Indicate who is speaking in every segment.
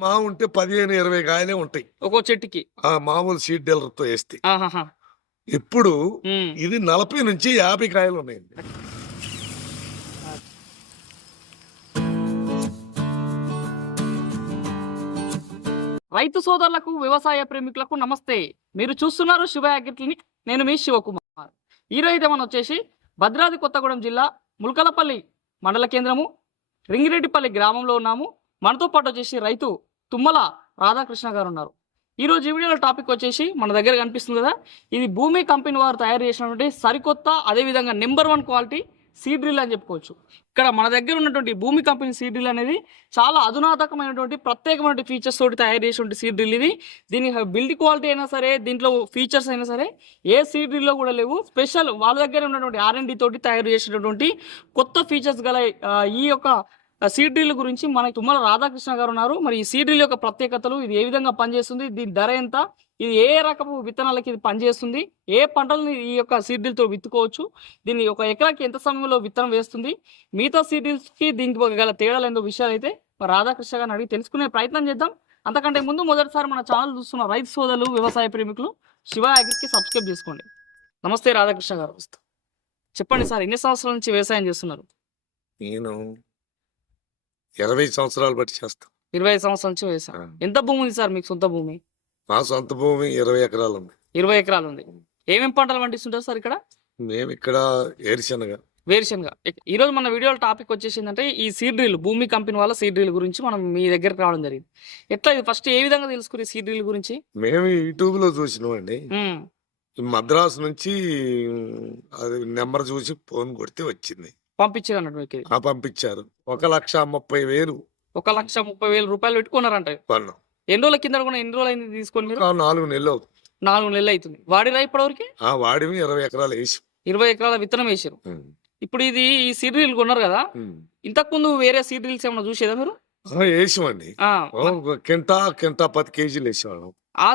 Speaker 1: మా ఉంటే పదిహేను ఇరవై కాయలే ఉంటాయి.
Speaker 2: ఒక్కో చెట్టుకి?
Speaker 1: ఆ మామూలు సీడ్ డీలర్తో వేస్తే.
Speaker 2: ఆహాహా.
Speaker 1: ఇప్పుడు
Speaker 2: ఉమ్.
Speaker 1: ఇది నలభై నుంచి యాభై కాయలు ఉన్నాయండి.
Speaker 2: రైతు సోదరులకు వ్యవసాయ ప్రేమికులకు నమస్తే. మీరు చూస్తున్నారు శివ క్లినిక్ నేను మీ శివకుమార్. ఈ రోజు మనం వచ్చేసి భద్రాద్రి కొత్తగూడెం జిల్లా ముల్కలపల్లి మండల కేంద్రము రింగిరెడ్డిపల్లి గ్రామంలో ఉన్నాము. మనతో పాటు వచ్చేసి రైతు తుమ్మల రాధాకృష్ణ గారు ఉన్నారు ఈరోజు ఈ వీడియోలో టాపిక్ వచ్చేసి మన దగ్గర కనిపిస్తుంది కదా ఇది భూమి కంపెనీ వారు తయారు చేసినటువంటి సరికొత్త అదేవిధంగా number one quality seed drill అని చెప్పుకోవచ్చు. ఇక్కడ మన దగ్గర ఉన్నటువంటి భూమి కంపెనీ సీ డ్రిల్ అనేది చాలా అధునాతకమైనటువంటి ప్రత్యేకమైన ఫీచర్స్ తోటి తయారు చేసినటువంటి సీ డ్రిల్ ఇది. దీని బిల్డ్ క్వాలిటీ అయినా సరే దీంట్లో ఫీచర్స్ అయినా సరే ఏ సీడ్ డ్రిల్లో కూడా లేవు. స్పెషల్ వాళ్ళ దగ్గర ఉన్నటువంటి ఆర్ఎండి తోటి తయారు చేసినటువంటి కొత్త ఫీచర్స్ గల ఈ యొక్క సీడ్ డ్రిల్ గురించి మనకి తుమ్మల రాధాకృష్ణ గారు ఉన్నారు. మరి ఈ సీడ్ డ్రిల్ యొక్క ప్రత్యేకతలు ఇది ఏ విధంగా పనిచేస్తుంది దీని ధర ఎంత ఇది ఏ రకపు విత్తనాలకి ఇది పనిచేస్తుంది ఏ పంటలను ఈ యొక్క సీడ్ డ్రిల్తో విత్తుకోవచ్చు దీన్ని ఒక ఎకరాకి ఎంత సమయంలో విత్తనం వేస్తుంది మిగతా సీడ్ డ్రిల్స్కి దీనికి గల తేడాలు ఏందో విషయాలు అయితే మరి రాధాకృష్ణ గారిని అడిగి తెలుసుకునే ప్రయత్నం చేద్దాం. అంతకంటే ముందు మొదటిసారి మన ఛానల్ చూస్తున్న రైతు సోదరులు వ్యవసాయ ప్రేమికులు శివ అగ్రికి సబ్స్క్రైబ్ చేసుకోండి. నమస్తే రాధాకృష్ణ గారు చెప్పండి సార్ ఎన్ని సంవత్సరాల నుంచి వ్యవసాయం చేస్తున్నారు?
Speaker 1: నేను ఇరవై సంవత్సరాలు బట్టి చేస్తాను
Speaker 2: ఇరవై ఐదు సంవత్సరాల నుంచి వ్యవసాయం ఎంత భూమి ఉంది సార్ మీకు సొంత భూమి?
Speaker 1: మా సొంత భూమి ఇరవై ఎకరాలు ఉంది.
Speaker 2: ఇరవై ఎకరాలు ఉంది. ఏమేం పంటలు పండిస్తుంటారు సార్ ఇక్కడ?
Speaker 1: మేము ఇక్కడ ఏరిశనగ.
Speaker 2: వేరుశనగ. ఇక- ఈ రోజు మన వీడియో టాపిక్ వచ్చేసిందంటే ఈ సీడ్ డ్రిల్ భూమి కంపెనీ వాళ్ళ సీడ్ డ్రిల్ గురించి మనం మీ దగ్గరకు రావడం జరిగింది. ఎట్లా ఇది? ఫస్ట్ ఏ విధంగా తెలుసుకుని సీడ్ డ్రిల్ గురించి?
Speaker 1: మేము యూట్యూబ్లో చూసినామండి.
Speaker 2: ఉమ్,
Speaker 1: ఈ మద్రాసు నుంచి అది నెంబర్ చూసి ఫోన్ కొడితే వచ్చింది.
Speaker 2: పంపించారు అన్నట్టు.
Speaker 1: ఆ పంపించారు. ఒక లక్ష ముప్పై వేలు.
Speaker 2: ఒక లక్ష ముప్పై వేల రూపాయలు పెట్టుకున్నారంట.
Speaker 1: పన్ను
Speaker 2: ఎన్ని రోజుల కింద కూడా ఎన్ని రోజులు అయింది తీసుకొని మీరు?
Speaker 1: నాలుగు నెలలు అవుతుంది.
Speaker 2: నాలుగు నెలలు అవుతుంది. వాడిరా ఇప్పటివరకు?
Speaker 1: ఆ వాడివి ఇరవై ఎకరాలు వేసి.
Speaker 2: ఇరవై ఎకరాల విత్తనం వేసారు.
Speaker 1: ఉమ్.
Speaker 2: ఇప్పుడు ఇది ఈ సీడ్ డ్రిల్ కొన్నారు కదా?
Speaker 1: ఉమ్.
Speaker 2: ఇంతకు ముందు వేరే సీడ్ డ్రిల్స్ ఏమైనా చూసేదా మీరు?
Speaker 1: ఆ, వేసామండి.
Speaker 2: ఆ,
Speaker 1: ఓ, ఒక కింటా కింటా పది కేజీలు వేసేవాళ్ళం.
Speaker 2: ఆ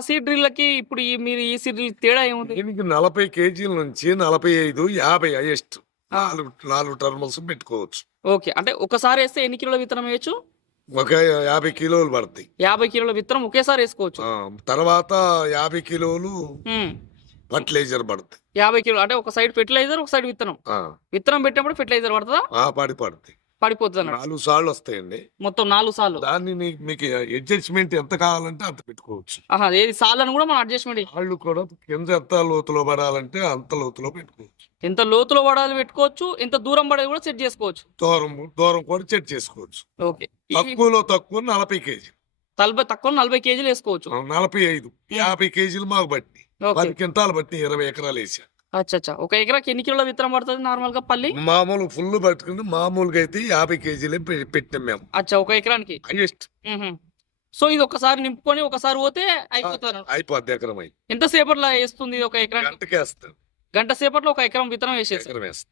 Speaker 2: ఇప్పుడు ఈ మీరు ఈ సీడ్ డ్రిల్ తేడా ఏముంది?
Speaker 1: దీనికి నలభై కేజీల నుంచి నలభై ఐదు యాభై హైయెస్ట్. నాలుగు నాలుగు టర్మల్స్ పెట్టుకోవచ్చు.
Speaker 2: ఓకే. అంటే ఒకసారి వేస్తే ఎన్ని కిలోల విత్తనం వేయచ్చు?
Speaker 1: ఒక యాభై కిలోలు పడతాయి.
Speaker 2: యాభై కిలోల విత్తనం ఒకేసారి వేసుకోవచ్చు?
Speaker 1: తర్వాత యాభై కిలోలు. ఫర్టిలైజర్ పడతాయి.
Speaker 2: యాభై కిలో అంటే ఒక సైడ్ ఫెర్టిలైజర్ ఒక సైడ్ విత్తనం. విత్తనం పెట్టినప్పుడు ఫెర్టిలైజర్ పడుతుందా?
Speaker 1: పడి పడతాయి.
Speaker 2: పడిపోతుంది
Speaker 1: నాలుగు సార్లు వస్తాయండి.
Speaker 2: మొత్తం నాలుగు సార్లు.
Speaker 1: దాన్ని మీకు అడ్జస్ట్మెంట్ ఎంత కావాలంటే అంత పెట్టుకోవచ్చు.
Speaker 2: ఆహా ఏది సార్లను కూడా మనం అడ్జస్ట్మెంట్
Speaker 1: వాళ్ళు కూడా కింద ఎంత లోతులో పడాలంటే అంత లోతులో పెట్టుకోవచ్చు.
Speaker 2: ఎంత లోతులో పడాలి పెట్టుకోవచ్చు ఎంత దూరం పడేది కూడా సెట్ చేసుకోవచ్చు.
Speaker 1: దూరం దూరం కూడా చెట్ చేసుకోవచ్చు.
Speaker 2: ఓకే.
Speaker 1: తక్కువలో తక్కువ నలభై కేజీ
Speaker 2: నలభై తక్కువ నలభై కేజీలు వేసుకోవచ్చు.
Speaker 1: నలభై ఐదు యాభై కేజీలు మాకు బట్టి పది క్వింటాలు బట్టి ఇరవై ఎకరాలు వేసా
Speaker 2: అచ్చా అచ్చా ఒక ఎకరాకి ఎన్ని కిలోల విత్తనం పడుతుంది నార్మల్గా పల్లి?
Speaker 1: మామూలు ఫుల్ పట్టుకుని మామూలుగా అయితే యాభై కేజీలే పె- పెట్టినాం మేము.
Speaker 2: అచ్చా ఒక ఎకరానికి?
Speaker 1: హైయెస్ట్.
Speaker 2: సో ఇది ఒకసారి నింపుకొని ఒకసారి పోతే అయిపోతారు.
Speaker 1: అయిపోద్ది ఎకరం అయి.
Speaker 2: ఎంత సేపట్లో వేస్తుంది ఇది ఒక ఎకరానికి?
Speaker 1: గంటకి వేస్తాం.
Speaker 2: గంట సేపట్లో ఒక ఎకరం విత్తనం వేసేస్తారు.
Speaker 1: ఎకరం వేస్తాం.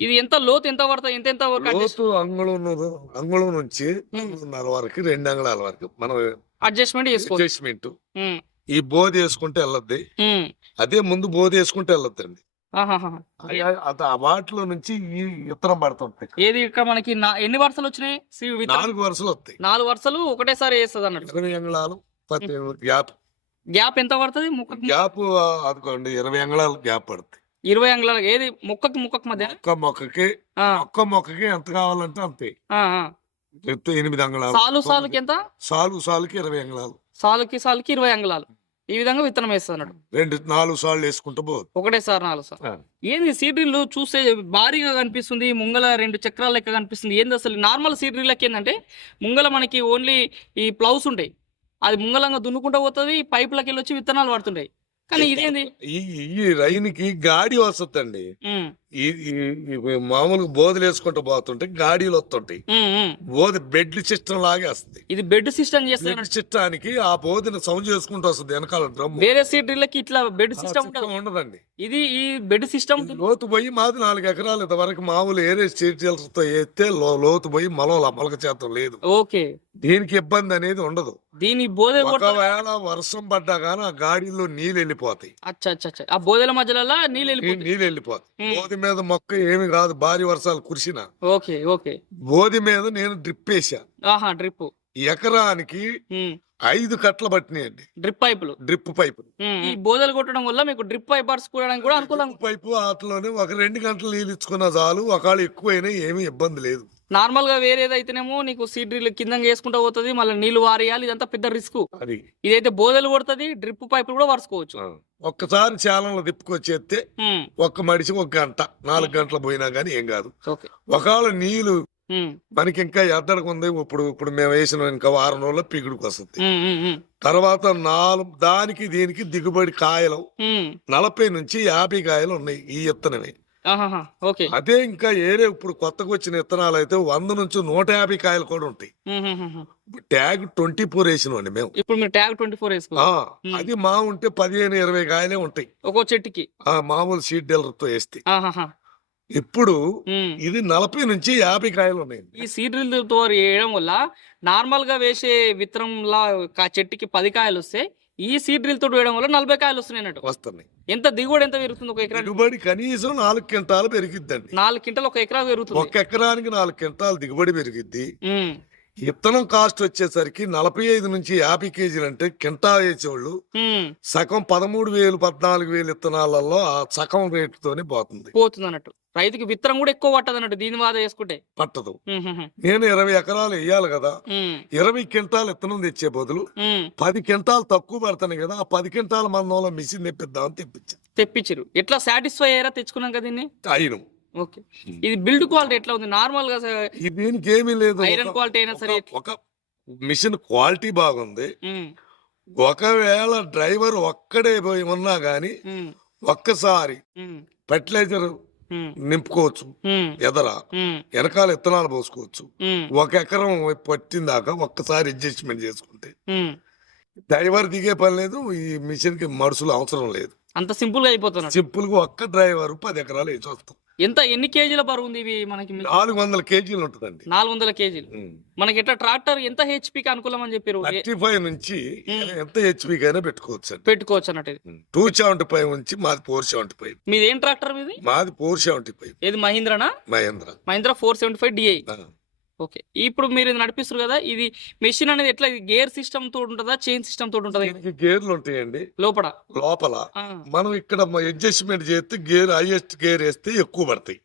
Speaker 2: ఇది ఎంత లోతు ఎంత పడుతుంది ఎంత ఎంత
Speaker 1: లోతు అంగుళం ను- అంగుళం నుంచి అంగుళన్నర వరకు రెండు అంగుళాల వరకు మనం
Speaker 2: అడ్జస్ట్మెంట్ చేసుకోవచ్చు
Speaker 1: అడ్జస్ట్మెంట్. ఈ బోధి వేసుకుంటే వెళ్ళద్ది. అదే ముందు బోధి వేసుకుంటే వెళ్ళొద్దండి. వాటిలో నుంచి ఈ ఇత్తనం పడుతుంటాయి.
Speaker 2: ఏది ఇక్కడ మనకి ఎన్ని వరుసలు వచ్చినాయి?
Speaker 1: నాలుగు వరుసలు వస్తాయి.
Speaker 2: నాలుగు వరుసలు ఒకటేసారి వేస్తుంది అన్నట్టు.
Speaker 1: ఇరవై అంగుళాలు గ్యాప్.
Speaker 2: గ్యాప్ ఎంత పడుతుంది? ముక్కకి
Speaker 1: గ్యాప్ అదికోండి ఇరవై అంగుళాలు గ్యాప్ పడుతుంది.
Speaker 2: ఇరవై అంగుళాలు. ఏది? ముక్కకి ముక్కకి మధ్య
Speaker 1: మొక్క మొక్కకి
Speaker 2: ఆ,
Speaker 1: మొక్క మొక్కకి ఎంత కావాలంటే అంతే. ఎనిమిది అంగుళాలు.
Speaker 2: సాలు సాలుకి ఎంత?
Speaker 1: సాలు సాలుకి ఇరవై అంగుళాలు.
Speaker 2: సాలుకి సాలుకి ఇరవై అంగుళాలు. ఈ విధంగా విత్తనం వేస్తుంది అన్నట్టు
Speaker 1: రెండు నాలుగు సార్లు వేసుకుంటూ పోదు.
Speaker 2: ఒకటేసారి నాలుగు సార్ ఏంది సీడ్రిల్ చూస్తే భారీగా కనిపిస్తుంది ముంగల రెండు చక్రాల లెక్క కనిపిస్తుంది. ఏంది అసలు నార్మల్ సీడ్రిల్లకి ఏంటంటే ముంగల మనకి ఓన్లీ ఈ ప్లౌస్ ఉంటాయి అది ముంగలంగా దున్నుకుంటూ పోతుంది పైపులకి వెళ్ళి వచ్చి విత్తనాలు పడుతుంటాయి కానీ ఇదేంది
Speaker 1: ఈ ఈ రైలుకి గాడి వస్తుందండి. మామూలుగా బోధలు వేసుకుంటూ పోతుంటే గాడీలు వస్తుంటాయి. బోధ బెడ్ సిస్టమ్ లాగే వస్తుంది.
Speaker 2: ఇది బెడ్ సిస్టమ్
Speaker 1: బెడ్ సిస్టానికి ఆ బోధిని సౌండ్ చేసుకుంటూ వస్తుంది వెనకాల డ్రమ్
Speaker 2: వేరే సీడ్రిల్లకి ఇట్లా బెడ్ సిస్టమ్ ఉండదు
Speaker 1: ఉండదండి.
Speaker 2: ఇది ఈ బెడ్ సిస్టమ్
Speaker 1: లోతు పోయి మాది నాలుగు ఎకరాలు ఇంతవరకు మామూలు ఏరే తో వేస్తే లోతు పోయి మలవల మలక చేతం లేదు.
Speaker 2: ఓకే.
Speaker 1: దీనికి ఇబ్బంది అనేది ఉండదు.
Speaker 2: దీని బోధె
Speaker 1: ఒకవేళ వర్షం పడ్డా కానీ ఆ గాడిలో నీళ్ళు వెళ్ళిపోతాయి.
Speaker 2: ఆ బోధెల మధ్యలో నీళ్ళు
Speaker 1: నీళ్ళు వెళ్ళిపోతాయి. బోధి మీద మొక్క ఏమి కాదు భారీ వర్షాలు కురిసిన.
Speaker 2: Okay okay.
Speaker 1: బోధి మీద నేను డ్రిప్ వేసా
Speaker 2: ఆహా డ్రిప్.
Speaker 1: ఎకరానికి ఐదు కట్టలు పట్టినాయండి.
Speaker 2: డ్రిప్ పైపులు.
Speaker 1: Drip pipe.
Speaker 2: ఉమ్, ఈ బోదలు కొట్టడం వల్ల మీకు డ్రిప్ పైపర్స్ కూడడానికి కూడా అనుకూలం
Speaker 1: పైపు వాటిలోనే ఒక రెండు గంటలు నీళ్ళు ఇచ్చుకున్న చాలు. ఒకవేళ ఎక్కువైనా ఏమీ ఇబ్బంది లేదు.
Speaker 2: నార్మల్గా వేరేదైతేనేమో నీకు సీడ్ డ్రిల్ కింద వేసుకుంటా పోతుంది మళ్ళీ నీళ్ళు వారేయాలి ఇదంతా పెద్ద రిస్క్.
Speaker 1: అది.
Speaker 2: ఇదైతే బోదలు కొడుతుంది డ్రిప్ పైపులు కూడా వరుసుకోవచ్చు.
Speaker 1: ఒక్కసారి చాలంలో తిప్పుకొచ్చేస్తే ఒక్క మడిచి ఒక గంట నాలుగు గంటలు పోయినా కానీ ఏం కాదు. ఒకవేళ
Speaker 2: నీళ్ళు
Speaker 1: మనకి ఇంకా ఎద్దడికి ఉంది ఇప్పుడు ఇప్పుడు మేము వేసిన ఇంకా వారం రోజుల్లో పిగుడికి వస్తుంది. తర్వాత నాలుగు దానికి దీనికి దిగుబడి కాయలు నలభై నుంచి యాభై కాయలు ఉన్నాయి ఈ విత్తనమే
Speaker 2: ఆహాహా, ఓకే.
Speaker 1: అదే ఇంకా ఏరే ఇప్పుడు కొత్తగా వచ్చిన విత్తనాలు అయితే వంద నుంచి నూట యాభై కాయలు కూడా ఉంటాయి. ట్యాగ్ ట్వంటీ ఫోర్ వేసినండి మేము.
Speaker 2: ఇప్పుడు మీరు ట్యాగ్ ట్వంటీ ఫోర్
Speaker 1: ఆ, అది మా ఉంటే పదిహేను ఇరవై కాయలే ఉంటాయి.
Speaker 2: ఒక్కో చెట్టుకి.
Speaker 1: ఆ మామూలు సీడ్ డీలర్తో వేస్తే.
Speaker 2: ఆహాహా,
Speaker 1: ఇప్పుడు
Speaker 2: ఉమ్.
Speaker 1: ఇది నలభై నుంచి యాభై కాయలు ఉన్నాయండి.
Speaker 2: ఈ సీడ్ డ్రిల్తో వేయడం వల్ల నార్మల్గా వేసే విత్తనంలా చెట్టుకి పది కాయలు వస్తే ఈ సీడ్ డ్రిల్ తోటి వేయడం వల్ల నలభై కాయలు వస్తున్నాయి అన్నట్టు
Speaker 1: వస్తున్నాయి.
Speaker 2: ఎంత దిగుబడి ఎంత పెరుగుతుంది ఒక ఎకరా
Speaker 1: దిగుబడి కనీసం నాలుగు క్వింటాలు పెరిగిద్దండి.
Speaker 2: నాలుగు క్వింటల్ ఒక ఎకరా పెరుగుతుంది.
Speaker 1: ఒక ఎకరానికి నాలుగు క్వింటాలు దిగుబడి పెరిగిద్ది. విత్తనం కాస్ట్ వచ్చేసరికి నలభై ఐదు నుంచి యాభై కేజీలు అంటే కింటా వేసేవాళ్ళు సగం పదమూడు వేలు పద్నాలుగు వేలు విత్తనాలలో ఆ సగం రేటుతోనే పోతుంది.
Speaker 2: పోతుంది అన్నట్టు రైతుకి విత్తనం కూడా ఎక్కువ పట్టదు అన్నట్టు దీని వాద వేసుకుంటే
Speaker 1: పట్టదు నేను ఇరవై ఎకరాలు వేయాలి కదా. ఇరవై క్వింటాలు విత్తనం తెచ్చే బదులు. పది క్వింటాలు తక్కువ పడతాను కదా ఆ పది క్వింటాల మందంలో మిషన్ తెప్పిద్దామని తెప్పించాను
Speaker 2: తెప్పించారు ఎట్లా సాటిస్ఫై అయ్యారా తెచ్చుకున్నాక దీన్ని?
Speaker 1: అయిన
Speaker 2: ఓకే. ఇది బిల్డ్ క్వాలిటీ ఎట్లా ఉంది?
Speaker 1: నార్మల్గా దీనికి ఏమీ లేదు.
Speaker 2: ఐరన్ క్వాలిటీ అయినా సరే.
Speaker 1: ఒక- మిషన్ క్వాలిటీ బాగుంది. ఒకవేళ డ్రైవర్ ఒక్కడే పోయి ఉన్నా గాని ఒక్కసారి ఫెర్టిలైజర్ నింపుకోవచ్చు. ఎదర. వెనకాల విత్తనాలు పోసుకోవచ్చు. ఒక ఎకరం పట్టిందాక ఒక్కసారి అడ్జస్ట్మెంట్ చేసుకుంటే. డ్రైవర్ దిగే పని లేదు ఈ మిషన్కి మనుషులు అవసరం లేదు.
Speaker 2: అంత సింపుల్గా అయిపోతున్నారు
Speaker 1: సింపుల్గా ఒక్క డ్రైవర్ పది ఎకరాలు వేసి వస్తాం.
Speaker 2: ఎంత ఎన్ని కేజీల బరువు ఉంది ఇవి మనకి
Speaker 1: నాలుగు వందల కేజీలు ఉంటుందండి.
Speaker 2: నాలుగు వందల కేజీలు. మనకి ఎట్లా ట్రాక్టర్ ఎంత హెచ్పికి అనుకూలం అని చెప్పారు?
Speaker 1: థర్టీ ఫైవ్ నుంచి. ఎంత హెచ్పి అయినా పెట్టుకోవచ్చు
Speaker 2: పెట్టుకోవచ్చు అన్నట్టు. ఇది.
Speaker 1: టూ సెవెంటీ ఫైవ్ నుంచి మాది ఫోర్ సెవెంటీ ఫైవ్.
Speaker 2: మీది ఏం ట్రాక్టర్ మీది?
Speaker 1: మాది ఫోర్ సెవెంటీ ఫైవ్.
Speaker 2: ఏది మహీంద్రానా?
Speaker 1: Mahendra.
Speaker 2: Mahindra four seventy five DI. Okay. ఇప్పుడు మీరు ఇది నడిపిస్తారు కదా ఇది మెషిన్ అనేది ఎట్లా గేర్ సిస్టమ్ తోటి ఉంటుందా చైన్ సిస్టమ్ తోటి ఉంటుందా?
Speaker 1: దీనికి గేర్లు ఉంటాయండి.
Speaker 2: లోపల?
Speaker 1: లోపల మనం ఇక్కడ అడ్జస్ట్మెంట్ చేస్తే గేర్ హైయెస్ట్ గేర్ వేస్తే ఎక్కువ పడతాయి.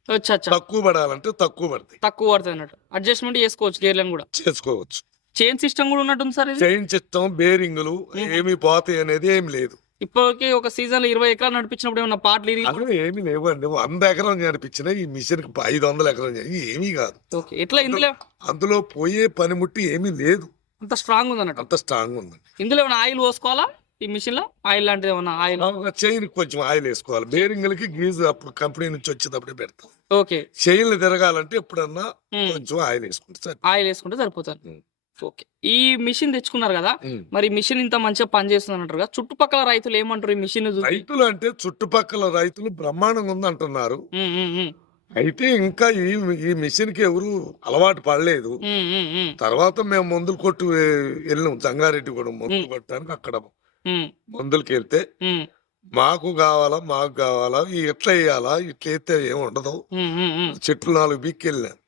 Speaker 1: తక్కువ పడాలంటే తక్కువ పడతాయి.
Speaker 2: తక్కువ పడుతుంది అన్నట్టు. అడ్జస్ట్మెంట్ చేసుకోవచ్చు గేర్లను కూడా?
Speaker 1: చేసుకోవచ్చు.
Speaker 2: చైన్ సిస్టమ్ కూడా ఉన్నట్టుంది సార్
Speaker 1: చైన్ సిస్టమ్ బేరింగులు ఏమి పోతాయి అనేది ఏమి లేదు.
Speaker 2: ఇప్పటికి ఒక సీజన్లో ఇరవై ఎకరాలు నడిపించినప్పుడు ఏమన్నా పాటలు
Speaker 1: అసలు ఏమి లేవండి వంద ఎకరం నడిపించిన ఈ మిషన్ ఐదు వందల ఎకరం ఏమీ కాదు.
Speaker 2: ఓకే. ఎట్లా ఇందులో?
Speaker 1: అందులో పోయే పనిముట్టి ఏమీ లేదు.
Speaker 2: అంత స్ట్రాంగ్ ఉంది అన్నట్టు
Speaker 1: అంత స్ట్రాంగ్ ఉంది.
Speaker 2: ఇందులో ఏమైనా ఆయిల్ పోసుకోవాలా? ఈ మిషన్లో ఆయిల్ లాంటిది ఏమన్నా ఆయిల్?
Speaker 1: చైన్ కొంచెం ఆయిల్ వేసుకోవాలి. బేరింగులకి గీజ్ అప్పుడు కంపెనీ నుంచి వచ్చేటప్పుడే పెడతాం.
Speaker 2: ఓకే.
Speaker 1: చైన్లు తిరగాలంటే ఎప్పుడన్నా. కొంచెం ఆయిల్ వేసుకుంటే సరే
Speaker 2: ఆయిల్ వేసుకుంటే సరిపోతుంది.
Speaker 1: ఉమ్.
Speaker 2: ఓకే. ఈ మిషన్ తెచ్చుకున్నారు కదా. మరి మిషన్ ఇంత మంచిగా పనిచేస్తుంది అంటారు కదా చుట్టుపక్కల రైతులు ఏమంటారు ఈ మిషన్
Speaker 1: రైతులు అంటే చుట్టుపక్కల రైతులు బ్రహ్మాండంగా ఉంది అంటున్నారు. అయితే ఇంకా ఈ ఈ మిషన్కి ఎవరు అలవాటు పడలేదు. తర్వాత మేము మందులు కొట్టు వెళ్ళాం జంగారెడ్డి కూడా మందులు కొట్టడానికి అక్కడ మందులకి వెళ్తే మాకు కావాలా మాకు కావాలా ఈ ఎట్లా వేయాలా ఇట్లా అయితే ఏమి ఉండదు. చెట్లు నాలుగు బీక్కి వెళ్ళినా.
Speaker 2: ఉమ్,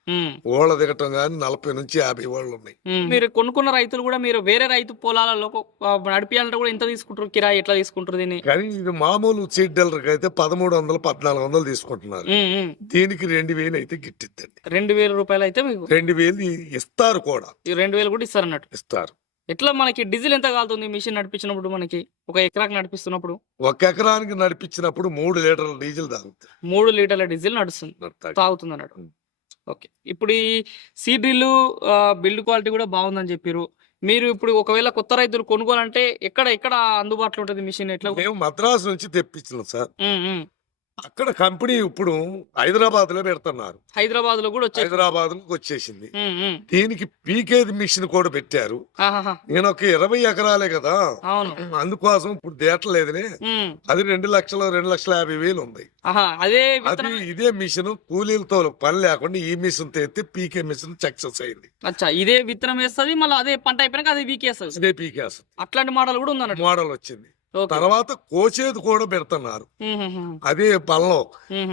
Speaker 1: ఓళ్ళ దిగటం కానీ నలభై నుంచి యాభై వాళ్ళు ఉన్నాయి.
Speaker 2: మీరు కొనుక్కున్న రైతులు కూడా మీరు వేరే రైతు పొలాలలో ఆ, నడిపియాలంటే కూడా ఎంత తీసుకుంటారు? కిరాయి ఎట్లా తీసుకుంటారు దీన్ని?
Speaker 1: కానీ ఇది మామూలు సీట్ డీలర్కి అయితే పదమూడు వందలు పద్నాలుగు వందలు తీసుకుంటున్నారు. దీనికి రెండు వేలు అయితే గిట్టిద్దండి.
Speaker 2: రెండు వేల రూపాయలు అయితే మీకు
Speaker 1: రెండు వేలు ఇస్తారు కూడా.
Speaker 2: ఈ రెండు వేలు కూడా ఇస్తారు అన్నట్టు
Speaker 1: ఇస్తారు.
Speaker 2: ఎట్లా మనకి డీజిల్ ఎంత కాలుతుంది? మిషన్ నడిపించినప్పుడు మనకి ఒక ఎకరాకి నడిపిస్తున్నప్పుడు?
Speaker 1: ఒక ఎకరానికి నడిపించినప్పుడు మూడు లీటర్ల డీజిల్ తాగుతాయి
Speaker 2: మూడు లీటర్ల డీజిల్ నడుస్తుంది. తాగుతుంది అన్నట్టు. ఓకే. ఇప్పుడు ఈ సీ డ్రిల్ బిల్డ్ క్వాలిటీ కూడా బాగుందని చెప్పారు మీరు ఇప్పుడు ఒకవేళ కొత్త రైతులు కొనుగోలంటే ఎక్కడ ఎక్కడ అందుబాటులో ఉంటుంది మిషన్? ఎట్లా?
Speaker 1: మేము మద్రాసు నుంచి తెప్పించినాం సార్. అక్కడ కంపెనీ ఇప్పుడు హైదరాబాద్లో పెడుతున్నారు.
Speaker 2: హైదరాబాద్లో కూడా
Speaker 1: హైదరాబాద్లోకి వచ్చేసింది. దీనికి పీకేది మిషన్ కూడా పెట్టారు. నేను ఒక ఇరవై ఎకరాలే కదా.
Speaker 2: అవును.
Speaker 1: అందుకోసం ఇప్పుడు దేటలేదునే. అది రెండు లక్షలు రెండు లక్షల యాభై వేలు ఉంది.
Speaker 2: అదే
Speaker 1: అది ఇదే మిషన్ కూలీలతో పని లేకుండా ఈ మిషన్ తెస్తే పీకే మిషన్ సక్సెస్ అయింది.
Speaker 2: అచ్చా ఇదే విత్తనం వేస్తుంది మళ్ళీ అదే పంట అయిపోయినాక అదే వీకేస్తుంది
Speaker 1: ఇదే పీకేస్తుంది.
Speaker 2: అట్లాంటి మోడల్ కూడా ఉంది
Speaker 1: మోడల్ వచ్చింది. తర్వాత కోసేది కూడా పెడుతున్నారు. అదే పళ్ళం.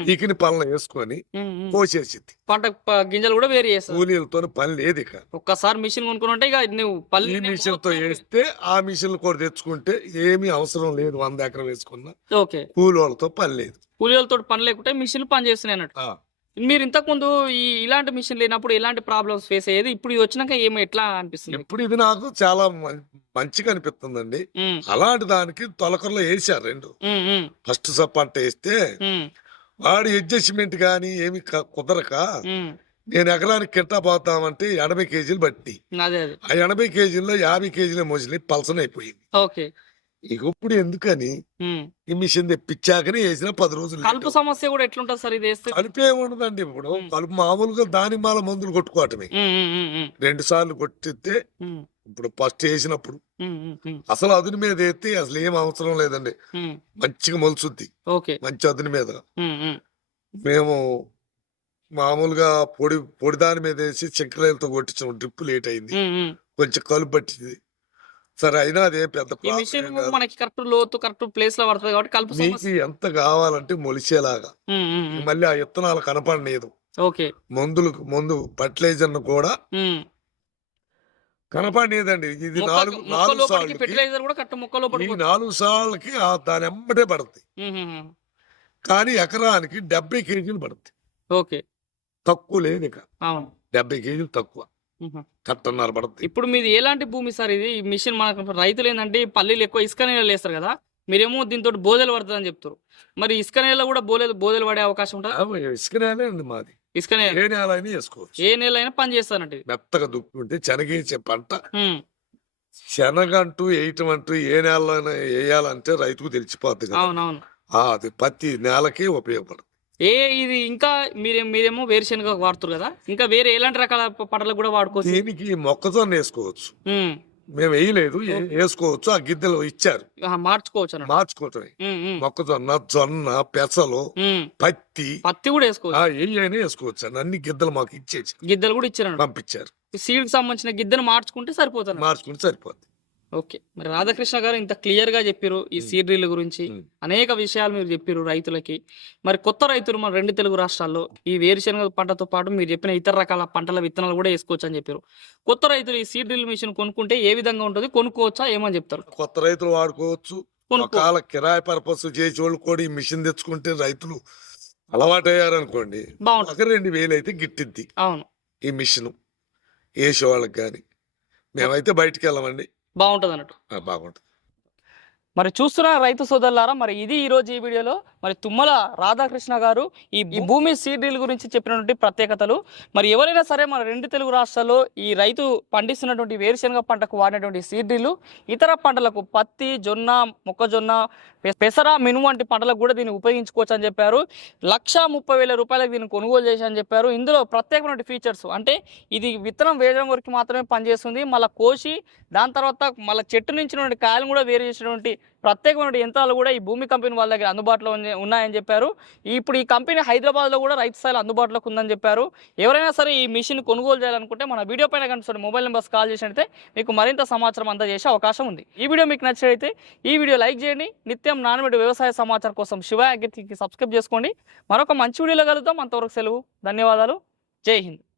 Speaker 1: ఈకిని పళ్ళం వేసుకొని. కోసేసింది.
Speaker 2: పంట గింజలు కూడా వేరు
Speaker 1: కూలీలతో పని లేదు ఇక.
Speaker 2: ఒక్కసారి మిషన్ కొనుక్కుంటే ఇక నువ్వు పల్లి
Speaker 1: మిషన్తో వేస్తే ఆ మిషన్ కూడా తెచ్చుకుంటే ఏమీ అవసరం లేదు వంద ఎకరం వేసుకున్నా.
Speaker 2: ఓకే.
Speaker 1: కూలోళ్ళతో పని లేదు.
Speaker 2: కూలీలతో పని లేకుంటే మిషన్లు పని చేస్తున్నాయి అన్నట్టు. మీరు ఇంతకు ముందు ఈ ఇలాంటి మిషన్ లేనప్పుడు ఎలాంటి ప్రాబ్లమ్స్ ఫేస్ అయ్యేది? ఇప్పుడు ఇది వచ్చినాక ఏమో ఎట్లా అనిపిస్తుంది?
Speaker 1: ఇప్పుడు ఇది నాకు చాలా మంచిగా అనిపిస్తుందండి. అలాంటి దానికి తొలకరలో వేసారు రెండు. ఫస్ట్ సప్ పంట వేస్తే వాడి అడ్జస్ట్మెంట్ కానీ ఏమి కుదరక. నేను ఎకరానికి కిట్టా పోతామంటే ఎనభై కేజీలు బట్టి ఆ ఎనభై కేజీల్లో యాభై కేజీల మోజులు పలసన అయిపోయింది ఇప్పుడు ఎందుకని. ఈ మిషన్ తెప్పించాకనే వేసిన పది రోజులు
Speaker 2: కలుపు. సమస్య కూడా ఎట్లుంటుంది సార్ ఇది వేస్తే?
Speaker 1: కలుపు ఏముండదండి ఇప్పుడు. కలుపు మామూలుగా దానిమాల మందులు కొట్టుకోవటమే. రెండు సార్లు కొట్టితే ఇప్పుడు ఫస్ట్ వేసినప్పుడు అసలు అదుని మీద ఎత్తే అసలు ఏం అవసరం లేదండి. మంచిగా మొలుచుద్ది
Speaker 2: ఓకే.
Speaker 1: మంచి అదుని మీద. మేము మామూలుగా పొడి పొడి దాని మీద వేసి చెక్కలతో కొట్టించాం డ్రిప్ లేట్ అయింది. కొంచెం కలుపు పట్టింది. సరే అయినా అదే పెద్ద
Speaker 2: ఈ మిషన్. మనకి కరెక్ట్ లోతు కరెక్ట్ ప్లేస్లో పడుతుంది కాబట్టి కలుపు
Speaker 1: మీకు ఎంత కావాలంటే మొలిచేలాగా. మళ్ళీ ఆ విత్తనాలు కనపడలేదు
Speaker 2: ఓకే.
Speaker 1: మందులు మందు ఫర్టిలైజర్ కూడా. కనపడలేదండి ఇది నాలుగు నాలుగు
Speaker 2: మొక్క
Speaker 1: ఈ నాలుగు సార్లకి ఆ దాని ఎమ్మటే పడుతుంది. కానీ ఎకరానికి డెబ్బై కేజీలు పడుతుంది
Speaker 2: ఓకే.
Speaker 1: తక్కువ లేదు ఇక డెబ్బై కేజీలు తక్కువ. కట్టన్నర పడుతుంది
Speaker 2: ఇప్పుడు మీది ఎలాంటి భూమి సార్ ఇది? ఈ మిషన్ మనకు రైతులు ఏంటంటే పల్లీలు ఎక్కువ ఇసుక నేలలు వేస్తారు కదా మీరేమో దీంతో బోదెలు పడుతుంది అని చెప్తారు మరి ఇసుక నేలలో కూడా బోదెలు బోదెలు పడే అవకాశం ఉంటుంది?
Speaker 1: ఇసుక నేలే అండి మాది.
Speaker 2: ఇసుక నేల.
Speaker 1: ఏ నేల అయినా
Speaker 2: ఏ నేల అయినా పని చేస్తానంటే.
Speaker 1: మెత్తగా దుక్కుంటే శనగేసే పంట. శనగ అంటూ వేయటం అంటూ ఏ నేలలో వేయాలంటే రైతుకు తెలిసిపోద్ది కదా.
Speaker 2: అవునవును.
Speaker 1: ఆ, అది ప్రతి నేలకి ఉపయోగపడుతుంది.
Speaker 2: ఏ ఇది ఇంకా మీరే మీరేమో వేరుశనగ వాడుతారు కదా. ఇంకా వేరే ఎలాంటి రకాల ప- పంటలకు కూడా వాడుకోవచ్చు?
Speaker 1: దీనికి మొక్కజొన్న వేసుకోవచ్చు. మేము వేయలేదు వేసుకోవచ్చు ఆ గిద్దెలు ఇచ్చారు.
Speaker 2: మార్చుకోవచ్చు ఉమ్,
Speaker 1: మొక్కజొన్న జొన్న పెసలు. పత్తి.
Speaker 2: పత్తి కూడా వేసుకోవచ్చు.
Speaker 1: అయినా వేసుకోవచ్చు అన్ని. గిద్దలు మాకు ఇచ్చేసి
Speaker 2: గిద్దలు కూడా ఇచ్చారు
Speaker 1: పంపించారు.
Speaker 2: సీడ్ సంబంధించిన గిద్దెను మార్చుకుంటే సరిపోతుంది
Speaker 1: మార్చుకుంటే సరిపోద్ది.
Speaker 2: ఓకే. మరి రాధాకృష్ణ గారు ఇంత క్లియర్గా చెప్పారు ఈ
Speaker 1: ఉమ్.
Speaker 2: సీడ్ డ్రిల్ గురించి. అనేక విషయాలు మీరు చెప్పారు రైతులకి. మరి కొత్త రైతులు మన రెండు తెలుగు రాష్ట్రాల్లో ఈ వేరుశనగ పంటతో పాటు మీరు చెప్పిన ఇతర రకాల పంటల విత్తనాలు కూడా వేసుకోవచ్చు అని చెప్పారు కొత్త రైతులు ఈ సీడ్ డ్రిల్ మిషన్ కొనుక్కుంటే ఏ విధంగా ఉంటుంది? కొనుక్కోవచ్చా? ఏమని చెప్తారు?
Speaker 1: కొత్త రైతులు వాడుకోవచ్చు. ఒకవేళ కిరాయి పర్పస్ చేసేవాళ్ళు కూడా ఈ మిషన్ తెచ్చుకుంటే రైతులు అలవాటయ్యారు అనుకోండి
Speaker 2: బాగుంటుంది.
Speaker 1: ఒక రెండు వేలు అయితే గిట్టిద్ది.
Speaker 2: అవును.
Speaker 1: ఈ మిషన్ వేసేవాళ్ళకి కానీ మేమైతే బయటికి వెళ్ళమండి.
Speaker 2: బాగుంటుంది అన్నట్టు
Speaker 1: బాగుంటుంది.
Speaker 2: మరి చూస్తున్న రైతు సోదరులారా మరి ఇది ఈ రోజు ఈ వీడియోలో మరి తుమ్మల రాధాకృష్ణ గారు ఈ భూమి సీడ్ డ్రిల్ గురించి చెప్పినటువంటి ప్రత్యేకతలు. మరి ఎవరైనా సరే మన రెండు తెలుగు రాష్ట్రాల్లో ఈ రైతు పండిస్తున్నటువంటి వేరుశనగ పంటకు వాడినటువంటి సీడ్ డ్రిల్ ఇతర పంటలకు పత్తి జొన్న మొక్కజొన్న పెసర మినుము వంటి పంటలకు కూడా దీన్ని ఉపయోగించుకోవచ్చు అని చెప్పారు. లక్ష ముప్పై వేల రూపాయలకు దీన్ని కొనుగోలు చేసి అని చెప్పారు. ఇందులో ప్రత్యేకమైన ఫీచర్స్ అంటే ఇది విత్తనం వేయడం వరకు మాత్రమే పనిచేస్తుంది. మళ్ళీ కోసి దాని తర్వాత మళ్ళీ చెట్టు నుంచి కాయలను కూడా వేరు చేసినటువంటి ప్రత్యేకమైన యంత్రాలు కూడా ఈ భూమి కంపెనీ వాళ్ళ దగ్గర అందుబాటులో ఉన్నాయని చెప్పారు. ఇప్పుడు ఈ కంపెనీ హైదరాబాద్లో కూడా రైతు స్థాయిలో అందుబాటులోకి ఉందని చెప్పారు. ఎవరైనా సరే ఈ మిషన్ కొనుగోలు చేయాలనుకుంటే మన వీడియో పైన కనిపిస్తున్న మొబైల్ నెంబర్స్ కాల్ చేసినట్లయితే మీకు మరింత సమాచారం అందజేసే అవకాశం ఉంది. ఈ వీడియో మీకు నచ్చినట్లయితే ఈ వీడియో లైక్ చేయండి. నిత్యం నానబెట్టి వ్యవసాయ సమాచారం కోసం శివ అగ్రికి సబ్స్క్రైబ్ చేసుకోండి. మరొక మంచి వీడియోలో కలుగుతాం అంతవరకు సెలవు. ధన్యవాదాలు. జై హింద్.